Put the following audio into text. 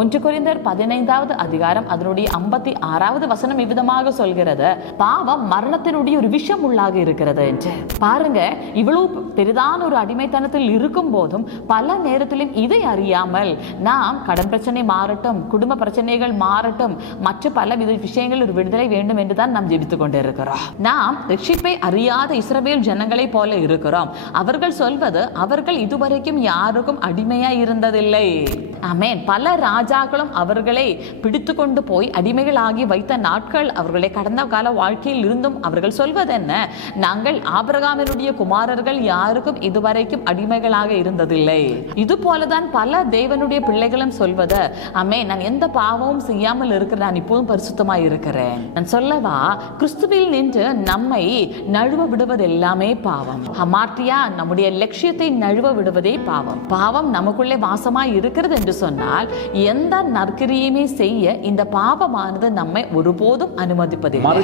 ஒன்று கொரிந்தியர் 15வது அதிகாரம் அதனுடைய 56வது வசனம் இவ்விதமாக சொல்கிறது, பாவம் மரணத்தினுடைய ஒரு விஷம் உள்ளாக இருக்கிறது என்று. பாருங்க, இவ்வளவு பெரிதான ஒரு அடிமைத்தனத்தில் இருக்கும் போதும் பல நேரத்திலும் இதை அறியாமல் நாம் கடன் பிரச்சனை மாறட்டும், குடும்ப பிரச்சனைகள் மாறட்டும், மற்ற பல விஷயங்கள் ஒரு விடுதலை வேண்டும் என்றுதான் நாம் ஜெபித்துக் கொண்டிருக்கிறோம். நாம் ரட்சிப்பை அறியாத இஸ்ரவேல் ஜனங்களை போல இருக்கிறோம். அவர்கள் சொல்வது அவர்கள் இதுவரைக்கும் யாருக்கும் அடிமையா இருந்ததில்லை. ஆமென். பல ராஜாக்களும் அவர்களை பிடித்து கொண்டு போய் அடிமைகளாகி வைத்த நாட்கள் அவர்களை கடந்த கால வாழ்க்கையில் இருந்தும் அவர்கள் சொல்வது என்ன? நாங்கள் ஆபிரகாமினுடைய குமாரர்கள் யாருக்கும் இதுவரைக்கும் அடிமைகளாக இருந்ததில்லை. இது போலதான் பல தேவனுடைய பிள்ளைகளும் சொல்வது, ஆமென், நான் எந்த பாவமும் செய்யாமல் இருக்கிறேன், நான் இப்போதும் பரிசுத்தமாய் இருக்கிறேன். நான் சொல்லவா, கிறிஸ்துவில் நின்று நம்மை நழுவ விடுவது எல்லாமே பாவம். ஹமார்த்தியா, நம்முடைய லட்சியத்தை நழுவ விடுவதே பாவம். பாவம் நமக்குள்ளே வாசமாய் இருக்கிறது என்று சொன்னால் எந்த நற்கிரியையுமே செய்ய இந்த பாவமானது நம்மை ஒருபோதும் அனுமதிப்பதில்லை.